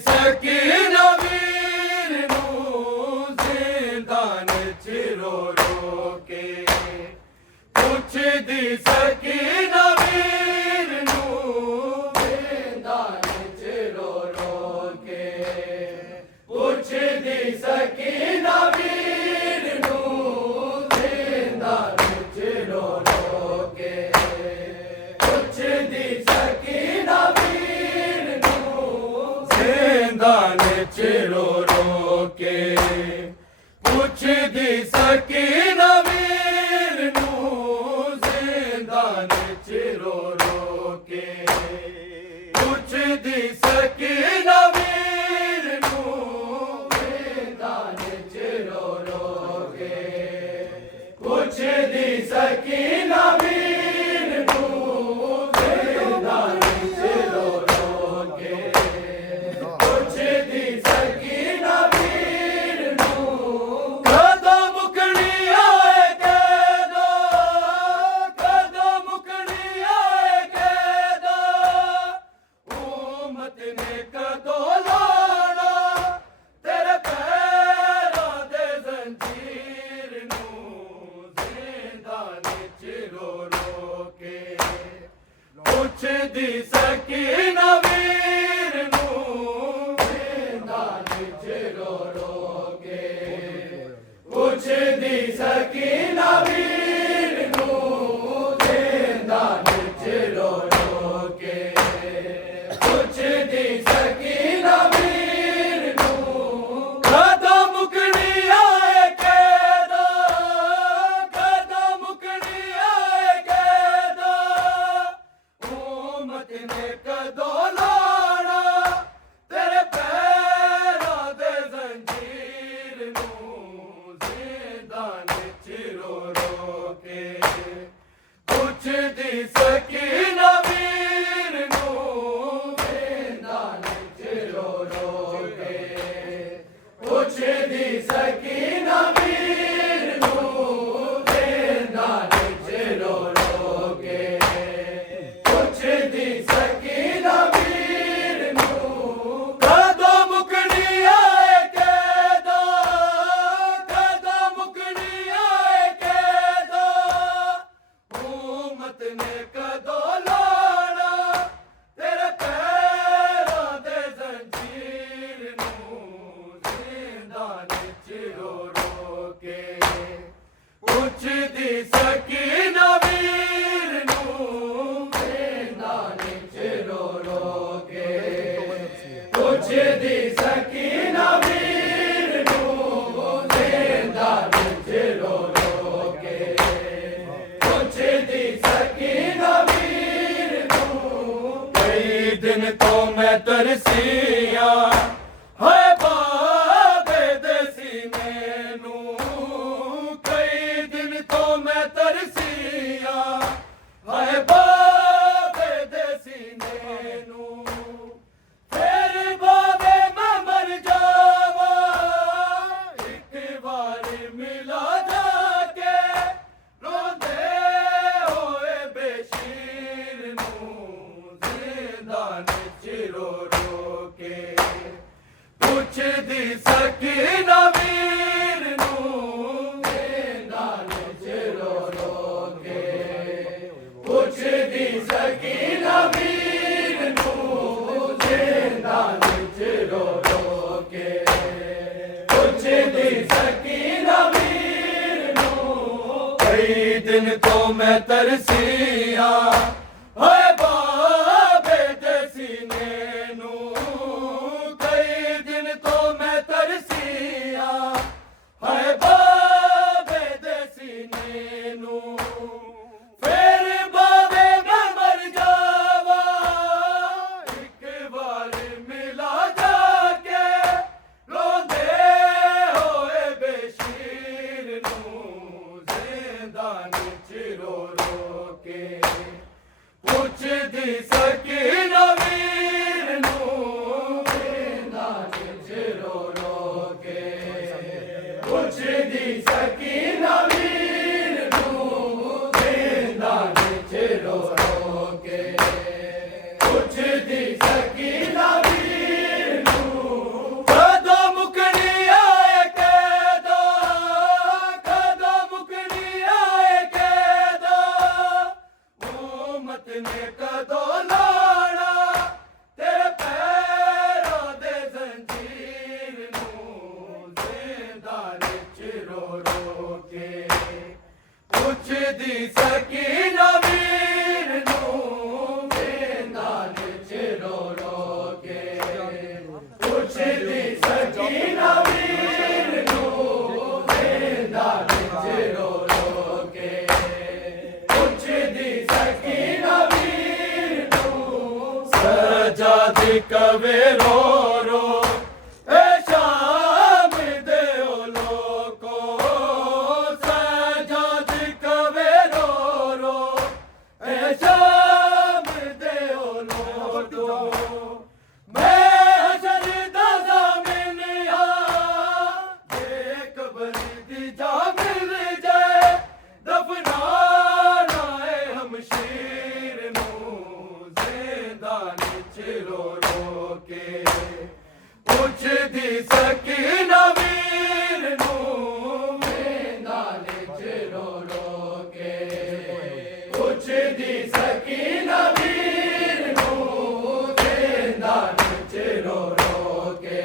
ਸਕੀਨਾ ਵੀਰ ਨੂੰ ਜ਼ਿੰਦਾਨ ਚ ਰੋ ਰੋ ਕੇ, ਪੁੱਛਦੀ ਸਕੀਨਾ ਵੀਰ ਨੂੰ ਜ਼ਿੰਦਾਨ ਚ ਰੋ ਰੋ ਕੇ, ਪੁੱਛਦੀ ਸਕੀਨਾ ਵੀਰ ਨੂੰ ਜ਼ਿੰਦਾਨ ਚ ਰੋ ਰੋ ਕੇ, ਪੁੱਛਦੀ ਸਕੀਨਾ ਵੀਰ ਨੂੰ ਜ਼ਿੰਦਾਨ ਚ ਰੋ ਰੋ ਕੇ, ਪੁੱਛਦੀ ਸਕੀਨਾ ਵੀਰ ਨੂੰ ਜ਼ਿੰਦਾਨ ਚ ਰੋ ਰੋ ਕੇ, ਪੁੱਛਦੀ ਸਕੀਨਾ ਵੀਰ ਨੂੰ ਜ਼ਿੰਦਾਨ ਚ ਰੋ ਰੋ ਕੇ, ਪੁੱਛਦੀ ਸਕੀਨਾ ਵੀਰ ਨੂੰ ਜ਼ਿੰਦਾਨ ਚ ਰੋ ਰੋ ਕੇ, ਪੁੱਛਦੀ ਸਕੀਨਾ ਵੀਰ ਨੂੰ ਕਦੋਂ ਮੁਕਣੀ ਆਏ ਕਦੋਂ, ਕਦੋਂ ਮੁਕਣੀ ਆਏ ਕਦੋਂ, ਉਮਤ ਨੇ ਕਦੋਂ ਲਾਣਾ ਤੇਰੇ ਪੈਰਾਂ ਦੇ ਜ਼ੰਜੀਰ ਨੂੰ ਜ਼ਿੰਦਾਨ ਚ ਰੋ ਰੋ ਕੇ, ਪੁੱਛਦੀ ਸਕੀਨਾ ਵੀਰ ਨੂੰ ਜ਼ਿੰਦਾਨ ਚ ਰੋ ਰੋ ਕੇ, ਪੁੱਛਦੀ ਸਕੀਨਾ ਵੀਰ ਨੂੰ ਜ਼ਿੰਦਾਨ ਚ ਰੋ ਰੋ ਕੇ, ਪੁੱਛਦੀ ਸਕੀਨਾ ਵੀਰ ਨੂੰ ਕਦੋਂ ਮੁਕਣੀ ਆਏ ਕਦੋਂ, ਕਦੋਂ ਮੁਕਣੀ ਆਏ ਕਦੋਂ, ਉਮਤ ਨੇ ਕਦੋਂ ਲਾਣਾ ਤੇਰੇ ਪੈਰਾਂ ਦੇ ਜ਼ੰਜੀਰ ਨੂੰ ਜ਼ਿੰਦਾਨ ਚ ਰੋ ਰੋ ਕੇ, ਪੁੱਛਦੀ ਸਕੀਨਾ ਵੀਰ ਨੂੰ ਜ਼ਿੰਦਾਨ ਚ ਰੋ ਰੋ ਕੇ, ਪੁੱਛਦੀ ਸਕੀਨਾ ਵੀਰ ਨੂੰ ਜ਼ਿੰਦਾਨ ਚ ਰੋ ਰੋ ਕੇ, ਪੁੱਛਦੀ ਸਕੀਨਾ ਵੀਰ ਨੂੰ ਕਦੋਂ ਮੁਕਣੀ ਆਏ ਕਦੋਂ, ਕਦੋਂ ਮੁਕਣੀ ਆਏ ਕਦੋਂ, ਉਮਤ ਨੇ ਕਦੋਂ ਲਾਣਾ ਤੇਰੇ ਪੈਰਾਂ ਦੇ ਜ਼ੰਜੀਰ ਨੂੰ ਜ਼ਿੰਦਾਨ ਚ ਰੋ ਰੋ ਕੇ, ਪੁੱਛਦੀ ਸਕੀਨਾ ਵੀਰ ਨੂੰ ਜ਼ਿੰਦਾਨ ਚ ਰੋ ਰੋ ਕੇ, ਪੁੱਛਦੀ ਸਕੀਨਾ ਵੀਰ ਨੂੰ ਜ਼ਿੰਦਾਨ ਚ ਰੋ ਰੋ ਕੇ, ਪੁੱਛਦੀ ਸਕੀਨਾ ਵੀਰ ਨੂੰ ਕਈ ਦਿਨ ਤੋਂ ਮੈਂ ਤਰਸੀਆਂ ਹਾਏ ਬਾਬੇ ਦੇ ਸੀਨੇ ਨੂੰ, ਕਈ ਦਿਨ ਤੋਂ ਮੈਂ ਤਰਸੀਆਂ ਹਾਏ ਬਾਬੇ ਦੇ ਸੀਨੇ ਨੂੰ, ਫੇਰ ਬਾਬੇ ਮੈਂ ਮਰ ਜਾਵਾਂ ਇੱਕ ਵਾਰ ਮਿਲਾ ਜਾ ਕੇ, ਰੋਂਦੇ ਹੋਏ ਬੇਸ਼ੀਰ ਨੂੰ ਜ਼ਿੰਦਾਨ ਚ ਰੋ ਰੋ ਕੇ, ਪੁੱਛਦੀ ਸਕੀਨਾ ਵੀਰ ਨੂੰ ਜ਼ਿੰਦਾਨ ਚ ਰੋ ਰੋ ਕੇ, ਪੁੱਛਦੀ ਸਕੀਨਾ ਵੀਰ ਨੂੰ ਜ਼ਿੰਦਾਨ ਚ ਰੋ ਰੋ ਕੇ, ਪੁੱਛਦੀ ਸਕੀਨਾ ਵੀਰ ਨੂੰ ਕਈ ਦਿਨ ਤੋਂ ਮੈਂ ਤਰਸੀਆਂ ਹਾਏ ਬਾਬੇ ਦੇ ਸੀਨੇ ਨੂੰ, ਕਈ ਦਿਨ ਤੋਂ ਮੈਂ ਤਰਸੀਆਂ ਹਾਏ ਬਾਬੇ ਦੇ ਸੀਨੇ ਨੂੰ, ਫੇਰ ਬਾਬੇ ਮੈਂ ਮਰ ਜਾਵਾਂ ਇੱਕ ਵਾਰ ਮਿਲਾ ਜਾ ਕੇ, ਰੋਂਦੇ ਹੋਏ ਬੇਸ਼ੀਰ ਨੂੰ ਜ਼ਿੰਦਾਨ ਚ ਰੋ ਰੋ ਕੇ, ਪੁੱਛਦੀ ਸਕੀਨਾ ਵੀਰ ਨੂੰ ਮੈਦਾਨ ਚ ਰੋ ਰੋ ਕੇ ਪੁੱਛਦੀ ਸਕੀਨਾ ਵੀਰ ਨੂੰ ਮੈਦਾਨ ਚ ਰੋ ਰੋ ਕੇ ਪੁੱਛਦੀ ਸਕੀਨਾ ਵੀਰ ਨੂੰ ਸਜਾਦ ਕਵੇ ਰੋ ਰੋ ਪੁੱਛਦੀ ਸਕੀਨਾ ਵੀਰ ਨੂੰ ਮੈਦਾਨ ਚ ਰੋ ਰੋ ਕੇ ਪੁੱਛਦੀ ਸਕੀਨਾ ਵੀਰ ਨੂੰ ਮੈਦਾਨ ਚ ਰੋ ਰੋ ਕੇ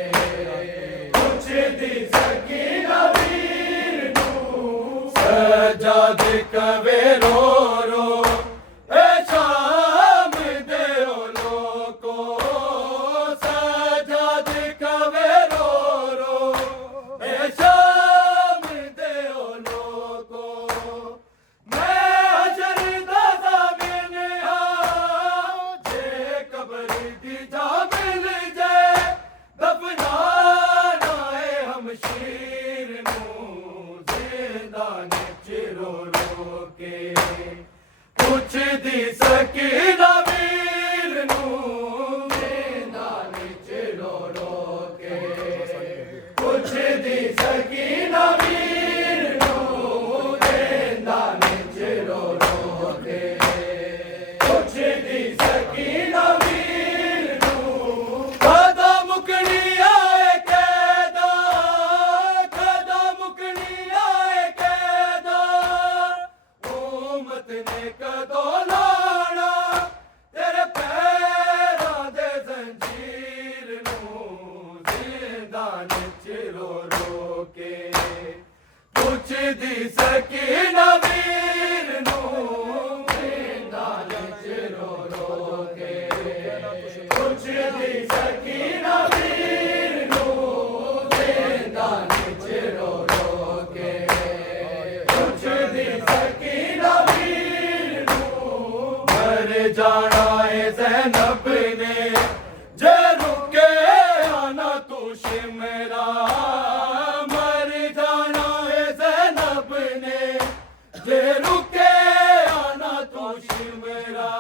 ਪੁੱਛਦੀ ਸਕੀਨਾ ਵੀਰ ਨੂੰ ਸਜਾਦ ਕਵੇ ਰੋ ਰੋ ਪੁੱਛਦੀ ਸਕੀਨਾ ਵੀਰ ਨੂੰ ਮੈਦਾਨ ਚ ਰੋ ਰੋ ਕੇ ਪੁੱਛਦੀ ਸਕੀਨਾ ਵੀਰ ਨੂੰ ਮੈਦਾਨ ਚ ਰੋ ਰੋ ਕੇ ਪੁੱਛਦੀ ਸਕੀਨਾ ਵੀਰ ਨੂੰ ਕਦੋਂ ਮੁਕਣੀ ਆਏ ਕੈਦਾ ਕਦੋਂ ਮੁਕਣੀ ਆਏ ਕੈਦਾ ਉਮਤ ਨੇ ਕਦੋਂ ਲਾਣਾ ਤੇਰੇ ਪੈਰਾਂ ਦੇ ਜ਼ੰਜੀਰ ਨੂੰ ਜ਼ਿੰਦਾਨ ਚ ਰੋ ਰੋ ਕੇ ਪੁੱਛਦੀ ਸਕੀਨਾ ਵੀਰ ਨੂੰ ਜ਼ਿੰਦਾਨ ਚ ਰੋ ਰੋ ਕੇ ਪੁੱਛਦੀ ਸਕੀਨਾ ਵੀਰ ਨੂੰ ਜ਼ਿੰਦਾਨ ਚ ਰੋ ਰੋ ਕੇ ਪੁੱਛਦੀ ਸਕੀਨਾ ਜਾਣਾ ਏ ਜ਼ੈਨਬ ਨੇ ਜੇ ਰੁਕੇ ਆਨਾ ਤੂੰ ਸ਼ਿਮਰਾ ਮਰ ਜਾਣਾ ਏ ਜ਼ੈਨਬ ਨੇ ਜੇ ਰੁਕੇ ਆਨਾ ਤੂੰ ਸ਼ਿਮਰਾ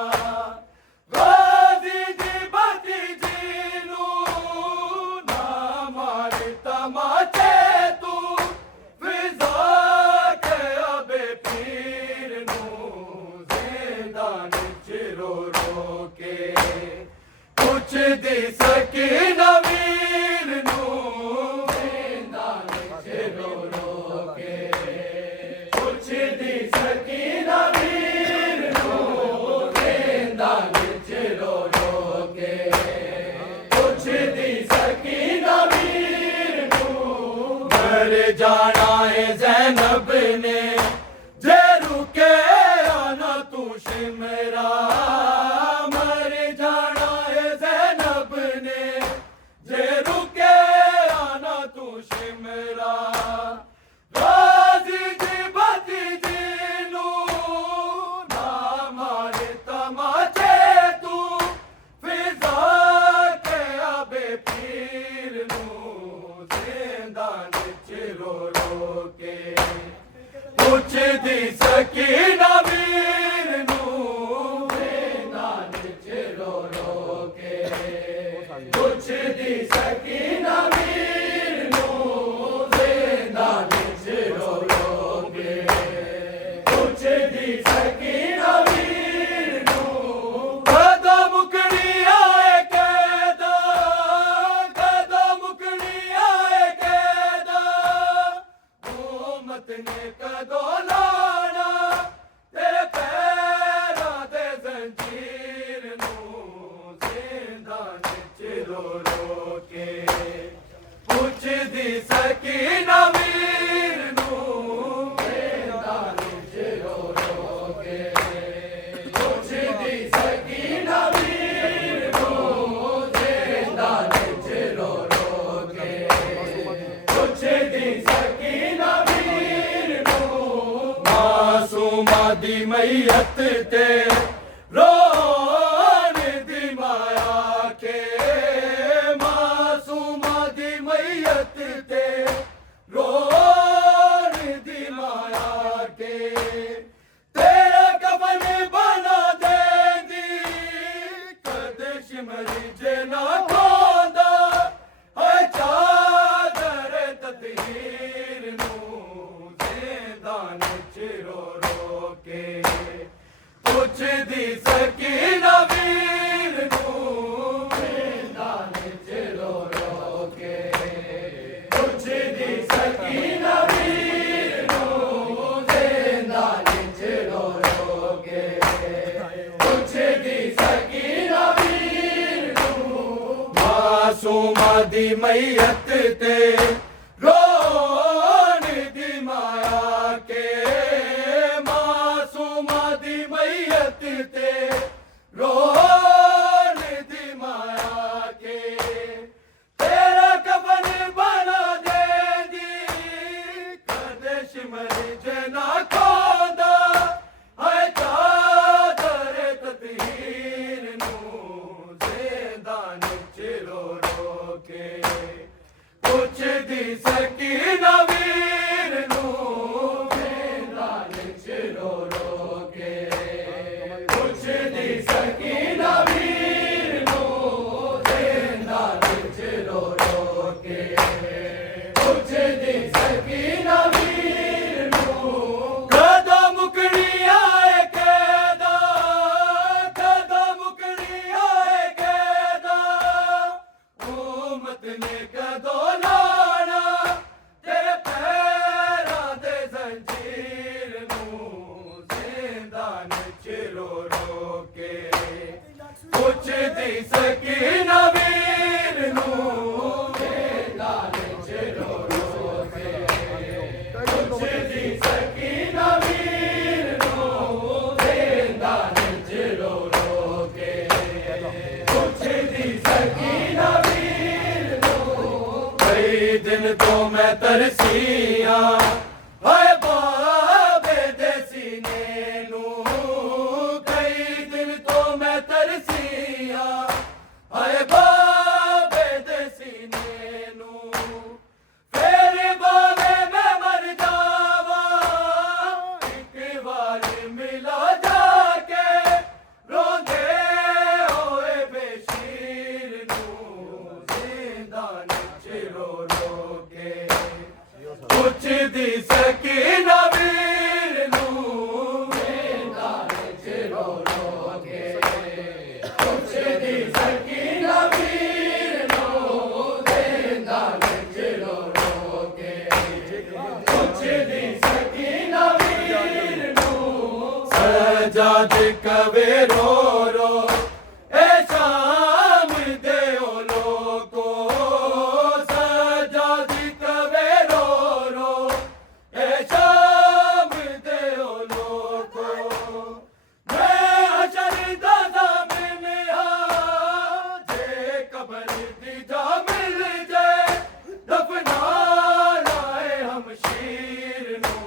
ਗਾਜ਼ੀ ਦੀ ਭਤੀਜੀ ਨੂੰ ਨਾ ਮਾਰ ਤਮਾਚੇ ਤੂੰ ਫਿਜ਼ਾ ਕੇ ਅਬੇ ਪੀਰ ਨੂੰ ਜ਼ਿੰਦਾਨ ਰੋ ਰੋ ਕੇ ਪੁੱਛਦੀ ਸਕੀਨਾ ਵੀਰ ਨੂੰ ਮੈਦਾਨ ਚ ਰੋ ਰੋ ਕੇ ਪੁੱਛਦੀ ਸਕੀਨਾ ਵੀਰ ਨੂੰ ਮੈਦਾਨ ਚ ਰੋ ਰੋ ਕੇ ਪੁੱਛਦੀ ਸਕੀਨਾ ਵੀਰ ਨੂੰ ਮਰ ਜਾਣਾ ਏ ਜ਼ੈਨਬ ਨੇ ਜੇ ਰੁਕੇ ਆਨਾ ਤੂੰ ਸ਼ਿਮਰਾ ਪੁੱਛਦੀ ਸਕੀਨਾ ਵੀਰ ਨੂੰ ਮੈਦਾਨ ਚ ਰੋ ਰੋ ਕੇ ਪੁੱਛਦੀ ਸਕੀਨਾ ਵੀਰ ਨੂੰ ਮੈਦਾਨ ਚ ਰੋ ਰੋ ਕੇ ਪੁੱਛਦੀ ਸਕੀਨਾ ਵੀਰ ਨੂੰ ਕਦੋਂ ਮੁਕਣੀ ਆਏ ਕੈਦਾ ਕਦੋਂ ਮੁਕਣੀ ਆਏ ਕੈਦਾ ਉਮਤ ਨੇ ਕਦੋਂ ਪੁੱਛਦੀ ਸਕੀਨਾ ਵੀਰ ਨੂੰ ਮੈਦਾਨ ਚ ਰੋ ਰੋ दी मैयत ते रोन दी माया के मासूमा दी मैयत ते रोन दी माया के तेरा कफन बना दे दी कदश मरी जना खोदा है चादर तदहीर नू ज़िंदान चिरो रो के कुछ दी सकीना वीर नू ज़िंदान चिरो रो के कुछ दी सकीना वीर नू ज़िंदान चिरो रो के कुछ दी सकीना वीर नू मासूमा दी मैयत ते रोन दी माया के मासूमा दी मैयत ते रोन दी माया के तेरा कफन बना दे दी कदश मरी जना खोदा है चादर तदहीर नू ज़िंदान चिरो रो के कुछ दी सकीना वीर नू ज़िंदान चिरो रो के कुछ दी सकीना वीर नू ज़िंदान चिरो रो के कुछ दी सकीना वीर नू कदा मुकड़ी आए कैदा कदा मुकड़ी आए कैदा उम्मत ने कदो लाना तेरे पैरां दे जंजीर नू ज़िंदान चिरो रो के कुछ दी सकीना वीर नू ज़िंदान चिरो रो के कुछ दी सकीना वीर नू ज़िंदान चिरो रो के कुछ दी सकीना वीर नू कई दिन तो मैं तरसिया हाय बाबे दे सीने नू कई दिन तो मैं तरसिया हाय बाबे दे सीने नू फिर बाबे मैं मर जावा एक बार मिला जाके रोंदे होए बेशीर नू ज़िंदान चिरो रो के कुछ दी सकीना वीर नू ज़िंदान चिरो रो के कुछ दी सकीना वीर नू ज़िंदान चिरो रो के कुछ दी सकीना वीर नू सजाद कवे रो रो ए शाम दे ओ लोको सजाद कवे रो रो ए शाम दे ओ लोको मैं हशर दा ज़ामिन हां जे कब्र दी जा मिल जाए दफना लाए हम शीर नू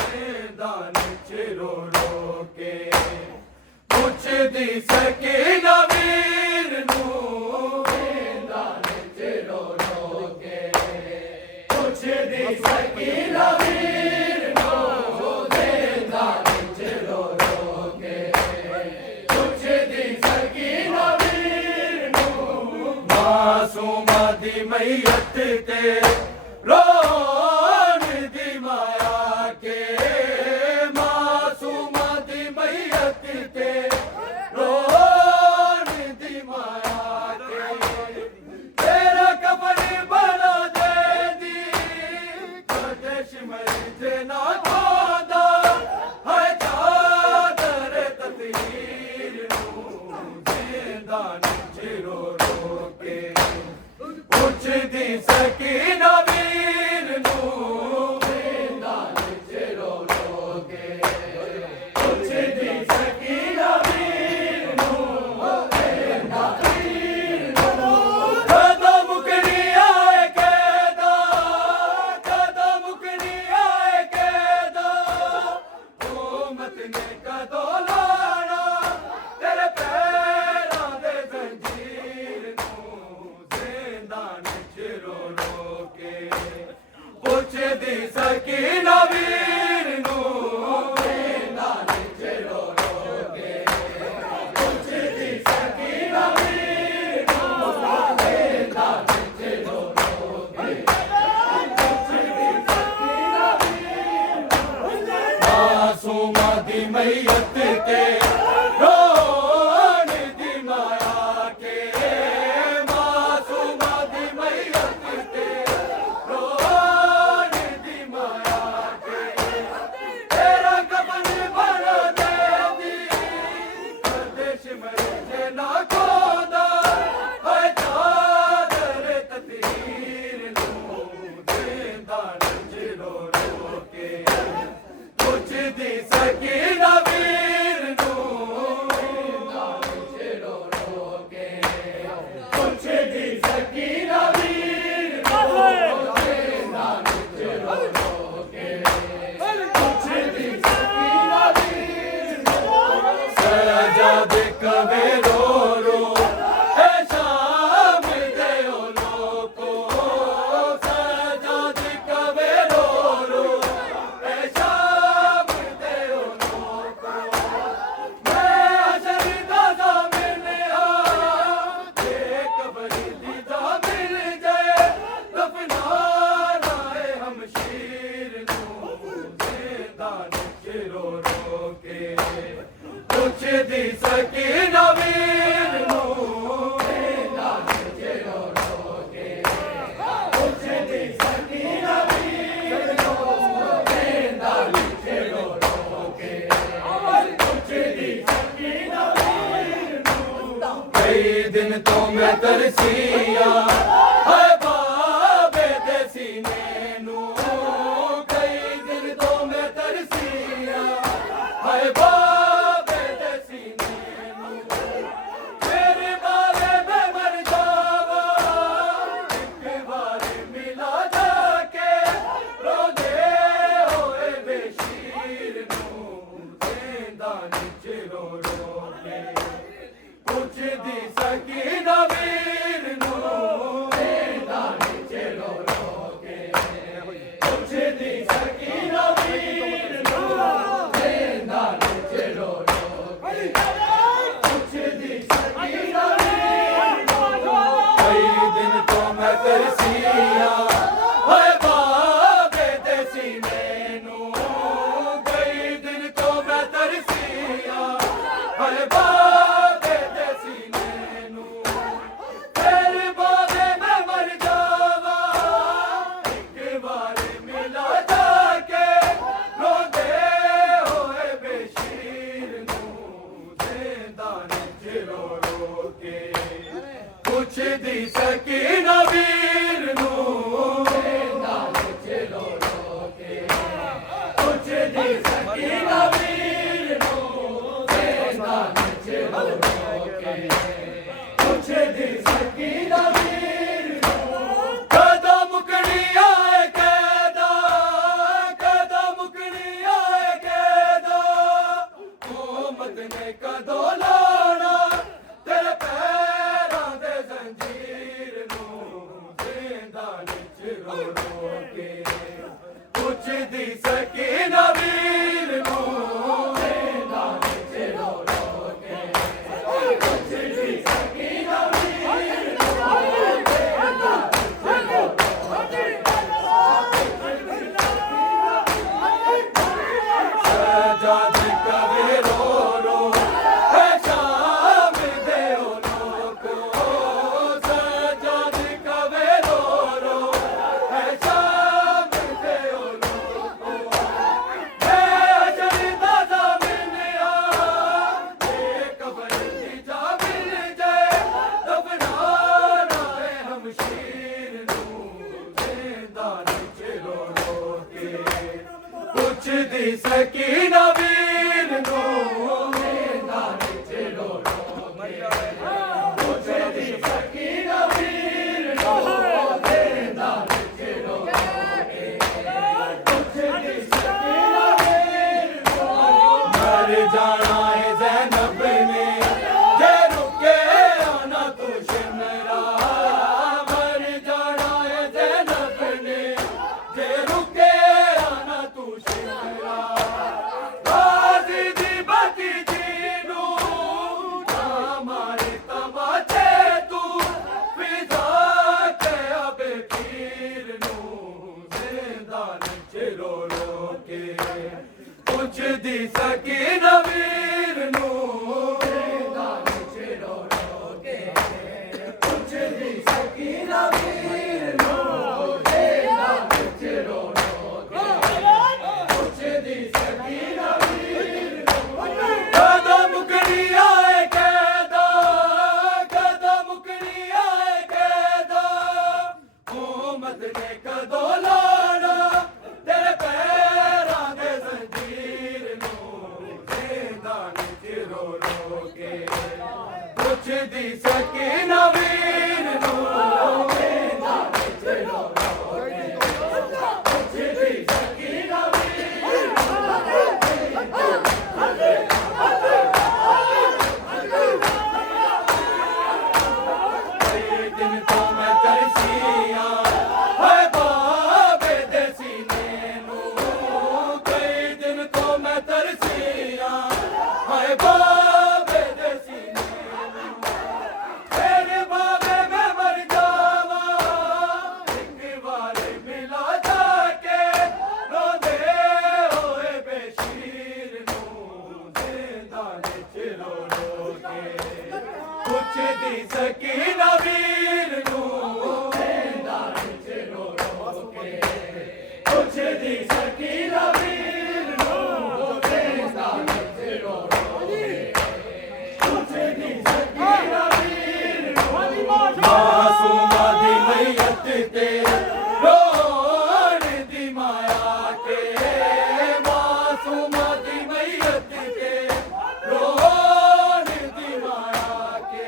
ज़िंदान चिरो रो के कुछ दी सकीना वीर नू ज़िंदान चिरो रो के कुछ दी सकीना वीर नू ज़िंदान चिरो रो के कुछ दी सकीना वीर नू मासूमा दी मैयत ते रोन दी माया के मासूमा दी मैयत ते रोन दी माया के तेरा कफन बना दे दी कदश मरी जना खोदा है चादर तदहीर नू ज़िंदान चिरो रो के कुछ दी सकीना वीर नू ज़िंदान चिरो रो के कुछ दी सकीना वीर नू ज़िंदान कदा मुकड़ी आए कैदा कदा मुकड़ी आए कैदा उम्मत मैयत के रोने दी माया के मासूमा दी मैयत के रोने दी माया के तेरा कफन बना दे दी परदेश में ना खोदा है चादर तकदीर नूं जिंदा रो रो के कुछ दी सकीना वीर नूं रो रो के कुछ दी सकीना वीर नूं जिंदा रो रो के कुछ दी सकीना वीर नूं सजाद कवे रो रो है शाम दे ओ लोको सजाद कवे रो रो है शाम दे ओ लोको मैं अशर दादा मिलने आ ये कब्र दी जा मिल जाए दफना राए हम शीर नूं जिंदा रो रो के कुछ दी सकीना वीर नूं जिंदा रो रो के कुछ दी सकीना वीर नूं जिंदा रो रो के कुछ दी सकीना वीर नूं कई दिन तो मैं तरसिया है बाबे दे सीने नूं कई दिन तो मैं तरसिया है बाबे दे सीने नूं तेरे बारे में मर जावा एक बार मिला जाके रो दे होए बेशीर नूं जिंदा रो रो के कुछ दी सकीना वीर नूं जिंदा रो रो के कुछ दी सकीना वीर नूं जिंदा रो रो के कुछ दी सकीना वीर नूं कई दिन तो मैं तरसिया है बाबे दे सीने नूं कई दिन तो मैं तरसिया है बाबे दे सीने नूं तेरे बाबे में मर जावा एक बार मिला जाके रो दे होए बेशीर नूं जिंदा रो रो के कुछ दी सकीना वीर नूं जिंदा रो रो के कुछ दी सकीना वीर नूं जिंदा रो रो के कुछ दी सकीना वीर नूं कदा मुकड़ी आए कैदा कदा मुकड़ी आए कैदा हुकूमत ने कदों लाना तेरे पैरां दे जंजीर नूं जिंदा रो रो के कुछ दी सकीना वीर नूं जिंदा रो रो के कुछ दी सकीना वीर नूं जिंदा रो रो के सजाद कवे रो रो है शाम दे ओ लोको सजाद कवे रो रो है शाम दे ओ लोको मैं अशर दादा मिलने आ ये कब्र दी जा मिल जाए दफना राए हम शीर नूं जिंदा रो रो के कुछ दी सकीना वीर नूं जिंदा रो रो के कुछ दी सकीना वीर नूं जिंदा रो रो के कुछ दी सकीना वीर नूं मर जाना है ज़ैनब ने जे रुके आना तू शिमरा मर जाना है ज़ैनब ने जे रुके आना तू शिमरा गाज़ी दी हुकूमत ने कदों लाना तेरे पैरां दे जंजीर नूं ज़िंदान च रो रो के पुछदी सकीना वीर नूं ज़िंदान च रो रो के पुछदी सकीना वीर कई दिन तो मैं तरसिया हाय बाबे दे सीने नूं कई दिन तो मैं तरसिया हाय बाबे दे सीने नूं तेरे बाबे मैं मर जावा एक बार मिला जाके रो दे होए बेशीर नूं ज़िंदान च रो रो के पुछदी सकीना वीर नूं ज़िंदान च रो रो के पुछदी सकीना वीर नूं ज़िंदान च रो रो के पुछदी सकीना वीर नूं मासूमा दी मैयत ते रोण दी माया के मासूमा दी मैयत ते रोण दी माया के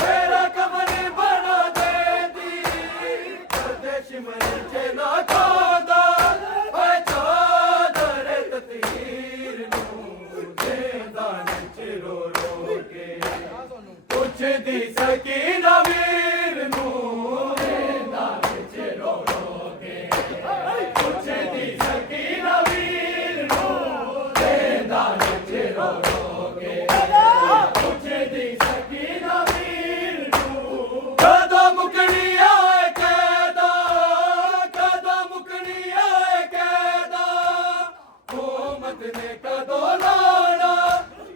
तेरा कमर बना दे दी परदेश मर के ना खादा हाय चादर ततीर नूं ज़िंदान च रो रो के पुछदी सकीना वीर नूं ज़िंदान च रो रो के पुछदी सकीना वीर नूं ज़िंदान च रो रो के पुछदी सकीना वीर नूं कदों मुकनी आए कैदा कदों मुकनी आए कैदा हुकूमत ने कदों लाना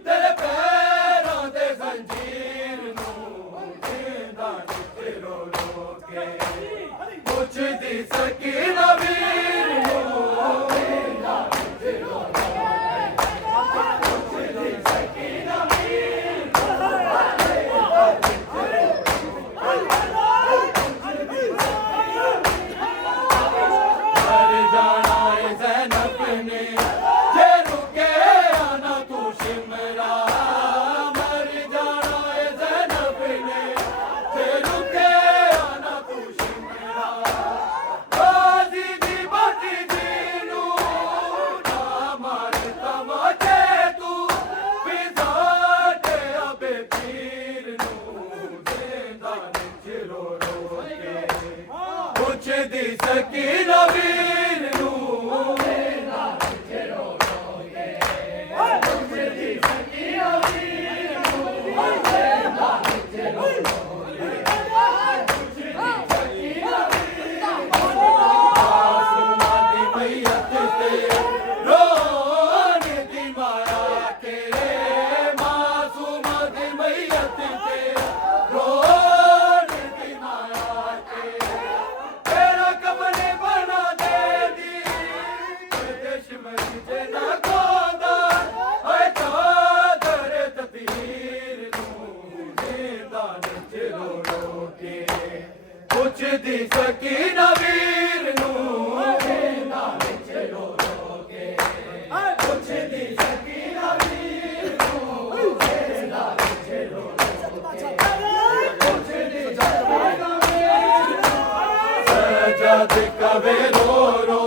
तेरे पैरां दे जंजीर नूं ज़िंदान च रो रो के पुछदी सकीना वीर नूं ज़िंदान च रो रो के पुछदी सकीना वीर मर जाना है ज़ैनब ने जे रुके आना तू शिमरा मर जाना है ज़ैनब ने जे रुके आना तू शिमरा बाजी दी बाजी दीनू ना मार तमाचे तू फिजा ते अबे पीर नूं ज़िंदान च रो रो के पुछदी सकीना वीर नूं ज़िंदान च रो रो के पुछदी सकीना वीर नूं ज़िंदान च रो रो के पुछदी सकीना वीर मासूमा दी मैयत ते रोण दी माया के मासूमा दी मैयत ते रोण दी माया के तेरा कमरे बना दे दी परदेश में तुझे ना खोदा हाय चादर ततीर नूं ज़िंदान च रो रो के पुछदी सकीना वीर नूं ज़िंदान च रो रो के पुछदी सकीना वीर नूं ज़िंदान च रो रो के पुछदी सकीना वीर नूं सजाद कवे रो रो